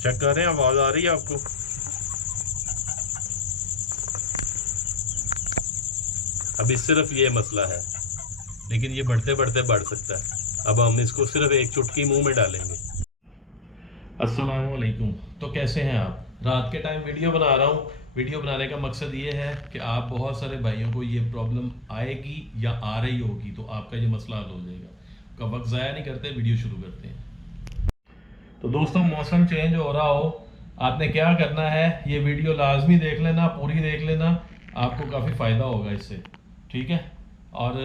Check कर रहे हैं, आवाज आ रही है आपको? अभी सिर्फ ये मसला है, लेकिन ये बढ़ते बढ़ते बढ़ सकता है। अब हम इसको सिर्फ एक चुटकी मुंह में डालेंगे। अस्सलाम वालेकुम। तो कैसे हैं आप? रात के टाइम वीडियो बना रहा हूँ। वीडियो बनाने का मकसद ये है कि आप बहुत सारे भाइयों को ये प्रॉब्लम आएगी या आ रही होगी, तो आपका ये मसला हल हो जाएगा। का वक्त ज़ाया नहीं करते, वीडियो शुरू करते हैं। तो दोस्तों, मौसम चेंज हो रहा हो, आपने क्या करना है, ये वीडियो लाजमी देख लेना, पूरी देख लेना, आपको काफ़ी फ़ायदा होगा इससे। ठीक है। और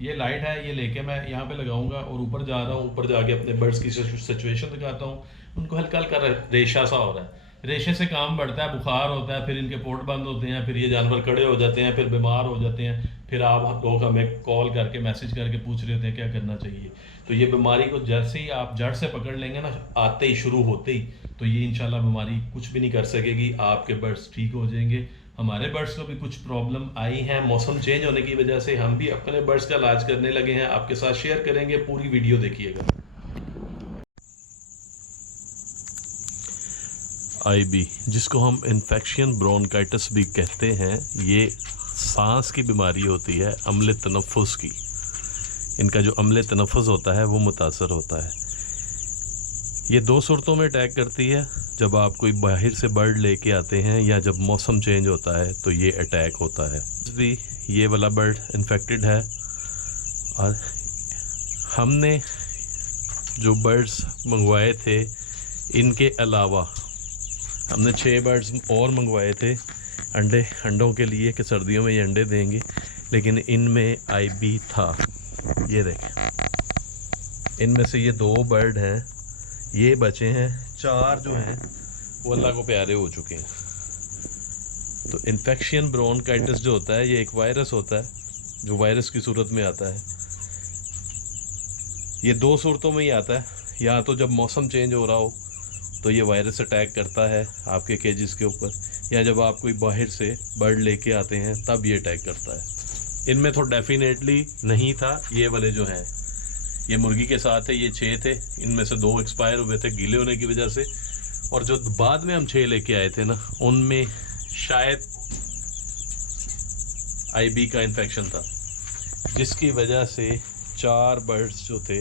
ये लाइट है, ये लेके मैं यहाँ पे लगाऊंगा और ऊपर जा रहा हूँ। ऊपर जाके अपने बर्ड्स की सिचुएशन दिखाता हूँ। उनको हल्का हल्का रेशा सा हो रहा है। रेशे से काम बढ़ता है, बुखार होता है, फिर इनके पोट बंद होते हैं, फिर ये जानवर खड़े हो जाते हैं, फिर बीमार हो जाते हैं। फिर आप लोग हमें कॉल करके मैसेज करके पूछ रहे थे क्या करना चाहिए। तो ये बीमारी को जैसे ही आप जड़ से पकड़ लेंगे ना, आते ही शुरू होते ही, तो ये इंशाल्लाह बीमारी कुछ भी नहीं कर सकेगी। आपके बर्ड्स ठीक हो जाएंगे। हमारे बर्ड्स को भी कुछ प्रॉब्लम आई है मौसम चेंज होने की वजह से, हम भी अपने बर्ड्स का इलाज करने लगे हैं। आपके साथ शेयर करेंगे, पूरी वीडियो देखिएगा। आईबी, जिसको हम इन्फेक्शन ब्रोंकाइटिस भी कहते हैं, ये सांस की बीमारी होती है, अम्ल तनफ़ुस की। इनका जो अम्ल तनफ़ुस होता है वो मुतासर होता है। ये दो सूरतों में अटैक करती है, जब आप कोई बाहर से बर्ड लेके आते हैं या जब मौसम चेंज होता है तो ये अटैक होता है। भी ये वाला बर्ड इन्फेक्टेड है, और हमने जो बर्ड्स मंगवाए थे, इनके अलावा हमने 6 बर्ड्स और मंगवाए थे अंडों के लिए, कि सर्दियों में ये अंडे देंगे, लेकिन इनमें आईबी था। ये देखें, इनमें से ये 2 बर्ड हैं, ये बचे हैं। 4 जो हैं वो अल्लाह को प्यारे हो चुके हैं। तो इन्फेक्शन ब्रोंकाइटिस जो होता है, ये एक वायरस होता है जो वायरस की सूरत में आता है। ये 2 सूरतों में ही आता है। या तो जब मौसम चेंज हो रहा हो तो ये वायरस अटैक करता है आपके केजेस के ऊपर, या जब आप कोई बाहर से बर्ड लेके आते हैं तब ये अटैक करता है। इनमें तो डेफिनेटली नहीं था। ये वाले जो हैं, ये मुर्गी के साथ है, ये 6 थे, इनमें से 2 एक्सपायर हुए थे गीले होने की वजह से। और जो बाद में हम 6 लेके आए थे ना, उनमें शायद आईबी का इन्फेक्शन था, जिसकी वजह से 4 बर्ड्स जो थे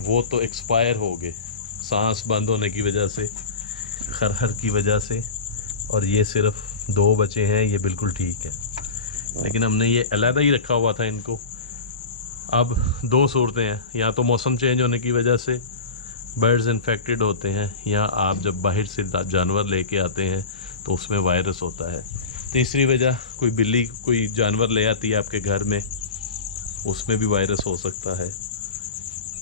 वो तो एक्सपायर हो गए, सांस बंद होने की वजह से, खरहर की वजह से। और ये सिर्फ 2 बचे हैं, ये बिल्कुल ठीक है। लेकिन हमने ये अलहदा ही रखा हुआ था इनको। अब 2 सूरतें हैं, या तो मौसम चेंज होने की वजह से बर्ड्स इन्फेक्टेड होते हैं, या आप जब बाहर से जानवर लेके आते हैं तो उसमें वायरस होता है। तीसरी वजह, कोई बिल्ली कोई जानवर ले आती है आपके घर में, उसमें भी वायरस हो सकता है।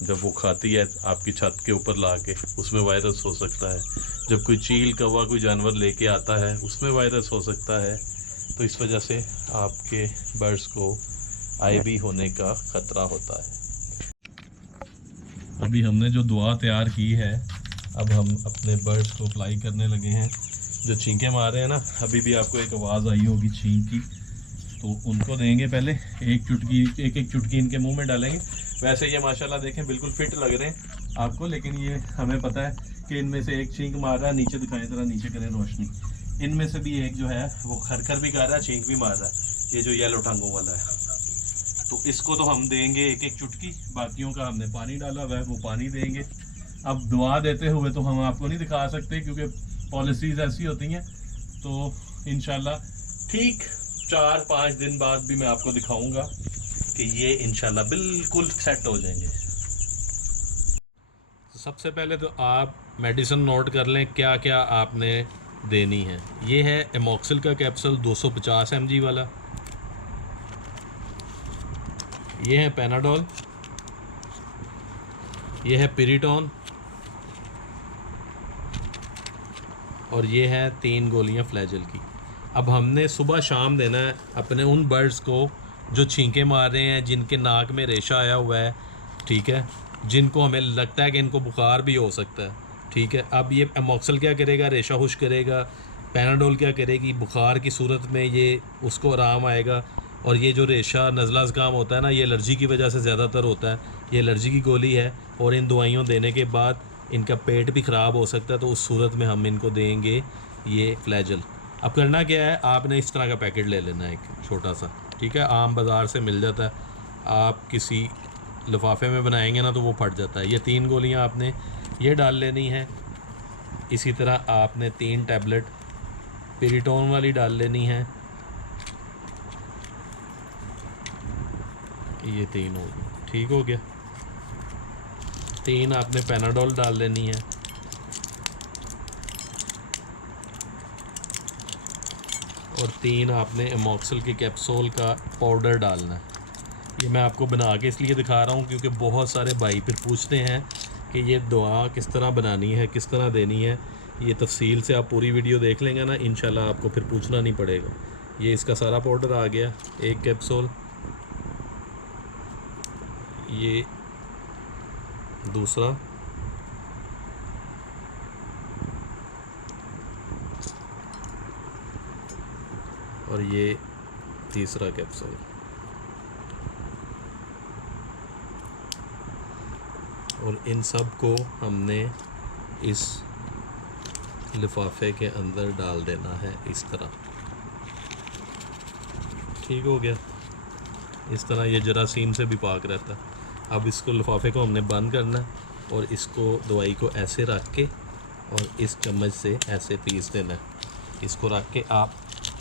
जब वो खाती है आपकी छत के ऊपर ला के, उसमें वायरस हो सकता है। जब कोई चील कौवा कोई जानवर लेके आता है, उसमें वायरस हो सकता है। तो इस वजह से आपके बर्ड्स को आईबी होने का ख़तरा होता है। अभी हमने जो दुआ तैयार की है, अब हम अपने बर्ड्स को अप्लाई करने लगे हैं। जो छींके मार रहे हैं ना, अभी भी आपको एक आवाज़ आई होगी छींक की, तो उनको देंगे पहले एक चुटकी इनके मुंह में डालेंगे। वैसे ये माशाल्लाह देखें बिल्कुल फिट लग रहे हैं आपको, लेकिन ये हमें पता है कि इनमें से एक छींक मार रहा है। नीचे दिखाएं, ज़रा नीचे करें रोशनी। इनमें से भी एक जो है वो खरखर भी कर रहा है, छींक भी मार रहा है, ये जो येलो टांगों वाला है। तो इसको तो हम देंगे एक चुटकी, बाकियों का हमने पानी डाला हुआ है, वो पानी देंगे। अब दुआ देते हुए तो हम आपको नहीं दिखा सकते, क्योंकि पॉलिसीज़ ऐसी होती हैं। तो इंशाल्लाह ठीक 4-5 दिन बाद भी मैं आपको दिखाऊंगा कि ये इंशाल्लाह बिल्कुल सेट हो जाएंगे। तो सबसे पहले तो आप मेडिसिन नोट कर लें क्या क्या आपने देनी है। ये है एमोक्सिल का कैप्सूल 250 mg वाला, ये है पैनाडोल, ये है पिरिटोन, और ये है 3 गोलियां फ्लैजेल की। अब हमने सुबह शाम देना है अपने उन बर्ड्स को जो छींके मार रहे हैं, जिनके नाक में रेशा आया हुआ है, ठीक है, जिनको हमें लगता है कि इनको बुखार भी हो सकता है, ठीक है। अब ये एमोक्सिल क्या करेगा, रेशा खुश करेगा। पैनाडोल क्या करेगी, बुखार की सूरत में ये उसको आराम आएगा। और ये जो रेशा नज़ला ज़ुकाम होता है ना, ये एलर्जी की वजह से ज़्यादातर होता है, ये एलर्जी की गोली है। और इन दवाइयों देने के बाद इनका पेट भी ख़राब हो सकता है, तो उस सूरत में हम इनको देंगे ये फ्लैजल। अब करना क्या है, आपने इस तरह का पैकेट ले लेना है एक छोटा सा, ठीक है, आम बाज़ार से मिल जाता है। आप किसी लिफाफे में बनाएंगे ना तो वो फट जाता है। ये 3 गोलियां आपने ये डाल लेनी है। इसी तरह आपने 3 टैबलेट पेरिटोन वाली डाल लेनी है। ये 3 हो गई, ठीक हो गया। 3 आपने पैनाडोल डाल लेनी है। और 3 आपने एमोक्सिल के कैप्सूल का पाउडर डालना है। ये मैं आपको बना के इसलिए दिखा रहा हूँ क्योंकि बहुत सारे भाई फिर पूछते हैं कि ये दवा किस तरह बनानी है, किस तरह देनी है। ये तफसील से आप पूरी वीडियो देख लेंगे ना, इंशाल्लाह आपको फिर पूछना नहीं पड़ेगा। ये इसका सारा पाउडर आ गया, 1 कैप्सूल। ये दूसरा, और ये तीसरा कैप्सूल। और इन सब को हमने इस लिफाफे के अंदर डाल देना है इस तरह, ठीक हो गया। इस तरह ये जरासीम से भी पाक रहता है। अब इसको लिफाफे को हमने बंद करना है और इसको दवाई को ऐसे रख के और इस चम्मच से ऐसे पीस देना है। इसको रख के आप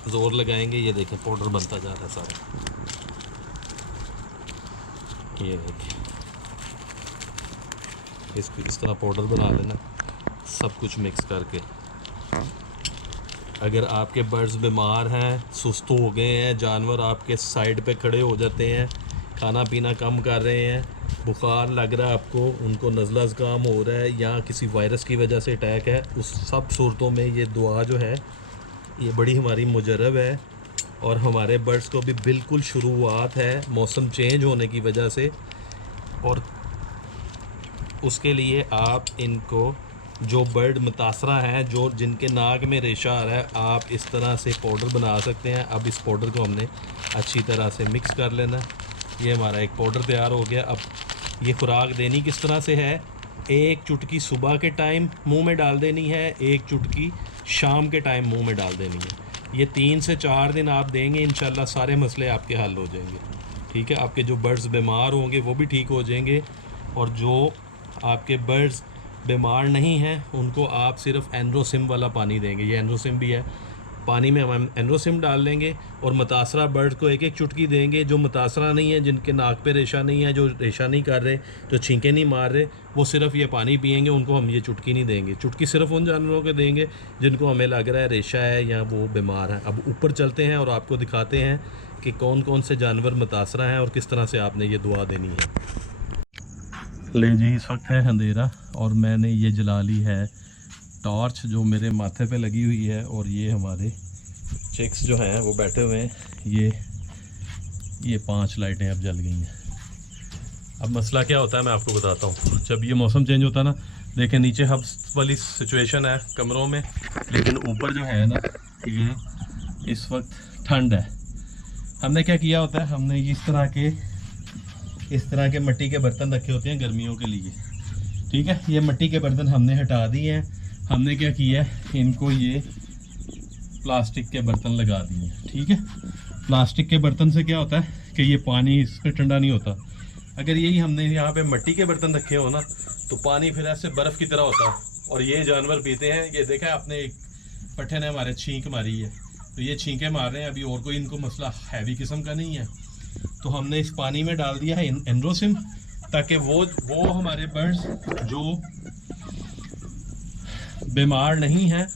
ज़ोर लगाएंगे, ये देखें पाउडर बनता जा रहा है सारा। ये देखें, इसको इस तरह पाउडर बना लेना सब कुछ मिक्स करके। अगर आपके बर्ड्स बीमार हैं, सुस्त हो गए हैं, जानवर आपके साइड पे खड़े हो जाते हैं, खाना पीना कम कर रहे हैं, बुखार लग रहा है आपको, उनको नज़ला ज़ुकाम हो रहा है या किसी वायरस की वजह से अटैक है, उस सब सूरतों में ये दुआ जो है ये बड़ी हमारी मुजरब है। और हमारे बर्ड्स को भी बिल्कुल शुरुआत है मौसम चेंज होने की वजह से, और उसके लिए आप इनको जो बर्ड मुतासरा हैं, जो जिनके नाक में रेशा आ रहा है, आप इस तरह से पाउडर बना सकते हैं। अब इस पाउडर को हमने अच्छी तरह से मिक्स कर लेना। ये हमारा एक पाउडर तैयार हो गया। अब ये खुराक देनी किस तरह से है, 1 चुटकी सुबह के टाइम मुंह में डाल देनी है, 1 चुटकी शाम के टाइम मुंह में डाल देनी है। ये 3 से 4 दिन आप देंगे, इंशाल्लाह सारे मसले आपके हल हो जाएंगे, ठीक है। आपके जो बर्ड्स बीमार होंगे वो भी ठीक हो जाएंगे, और जो आपके बर्ड्स बीमार नहीं हैं उनको आप सिर्फ एंड्रोसिम वाला पानी देंगे। ये एंड्रोसिम भी है, पानी में हम एंड्रोसिम डाल लेंगे और मुतासरा बर्ड को 1-1 चुटकी देंगे। जो मुतासरा नहीं है, जिनके नाक पे रेशा नहीं है, जो रेशा नहीं कर रहे, जो छींके नहीं मार रहे, वो सिर्फ ये पानी पिएंगे, उनको हम ये चुटकी नहीं देंगे। चुटकी सिर्फ उन जानवरों को देंगे जिनको हमें लग रहा है रेशा है या वो बीमार है। अब ऊपर चलते हैं और आपको दिखाते हैं कि कौन कौन से जानवर मुतासरा हैं और किस तरह से आपने ये दुआ देनी है। ले जी, इस वक्त है अंधेरा और मैंने ये जला ली है टॉर्च जो मेरे माथे पे लगी हुई है, और ये हमारे चिक्स जो हैं वो बैठे हुए हैं। ये 5 लाइटें अब जल गई हैं। अब मसला क्या होता है मैं आपको बताता हूँ। जब ये मौसम चेंज होता है ना, देखें नीचे हब्स वाली सिचुएशन है कमरों में, लेकिन ऊपर जो है ना ये इस वक्त ठंड है। हमने क्या किया होता है, हमने इस तरह के मिट्टी के बर्तन रखे होते हैं गर्मियों के लिए, ठीक है। ये मिट्टी के बर्तन हमने हटा दिए हैं। हमने क्या किया है, इनको ये प्लास्टिक के बर्तन लगा दिए, ठीक है। प्लास्टिक के बर्तन से क्या होता है कि ये पानी इसमें ठंडा नहीं होता। अगर यही हमने यहाँ पे मिट्टी के बर्तन रखे हो ना, तो पानी फिर ऐसे बर्फ़ की तरह होता है और ये जानवर पीते हैं। ये देखा आपने, एक पट्ठे ने हमारे छींक मारी है, तो ये छींकें मार रहे हैं। अभी और कोई इनको मसला हैवी किस्म का नहीं है, तो हमने इस पानी में डाल दिया है एंड्रोसिम, ताकि वो हमारे बर्ड्स जो बीमार नहीं हैं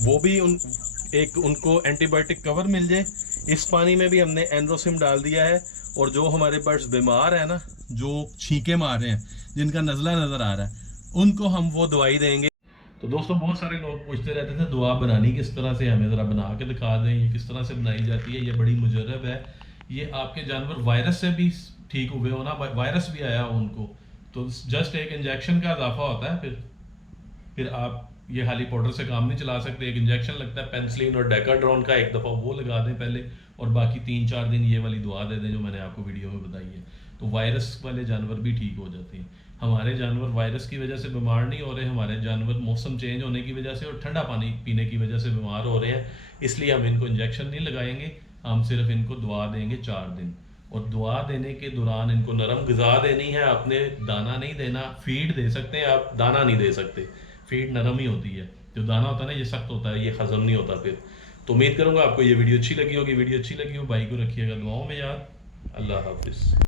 वो भी उनको एंटीबायोटिक कवर मिल जाए। इस पानी में भी हमने एंड्रोसिम डाल दिया है, और जो हमारे बर्ड्स बीमार हैं ना, जो छींके मार रहे हैं, जिनका नज़ला नज़र आ रहा है, उनको हम वो दवाई देंगे। तो दोस्तों, बहुत सारे लोग पूछते रहते थे दुआ बनानी किस तरह से, हमें ज़रा बना के दिखा दें, ये किस तरह से बनाई जाती है। ये बड़ी मुजरब है। ये आपके जानवर वायरस से भी ठीक हुए हो ना, वायरस भी आया हो उनको, तो जस्ट एक इंजेक्शन का इजाफा होता है। फिर आप ये खाली पाउडर से काम नहीं चला सकते। एक इंजेक्शन लगता है पेनिसिलिन और डेकाड्रॉन का, एक दफ़ा वो लगा दें पहले, और बाकी 3-4 दिन ये वाली दुआ दे दें जो मैंने आपको वीडियो में बताई है, तो वायरस वाले जानवर भी ठीक हो जाते हैं। हमारे जानवर वायरस की वजह से बीमार नहीं हो रहे, हमारे जानवर मौसम चेंज होने की वजह से और ठंडा पानी पीने की वजह से बीमार हो रहे हैं। इसलिए हम इनको इंजेक्शन नहीं लगाएंगे, हम सिर्फ इनको दुआ देंगे 4 दिन। और दुआ देने के दौरान इनको नरम ग़िज़ा देनी है, आपने दाना नहीं देना। फीड दे सकते हैं आप, दाना नहीं दे सकते। फीड नरम ही होती है, जो दाना होता है ना ये सख्त होता है, ये हज़म नहीं होता फिर। तो उम्मीद करूँगा आपको ये वीडियो अच्छी लगी होगी। वीडियो अच्छी लगी हो भाई को रखिएगा दुआओं में याद। अल्लाह हाफिज़।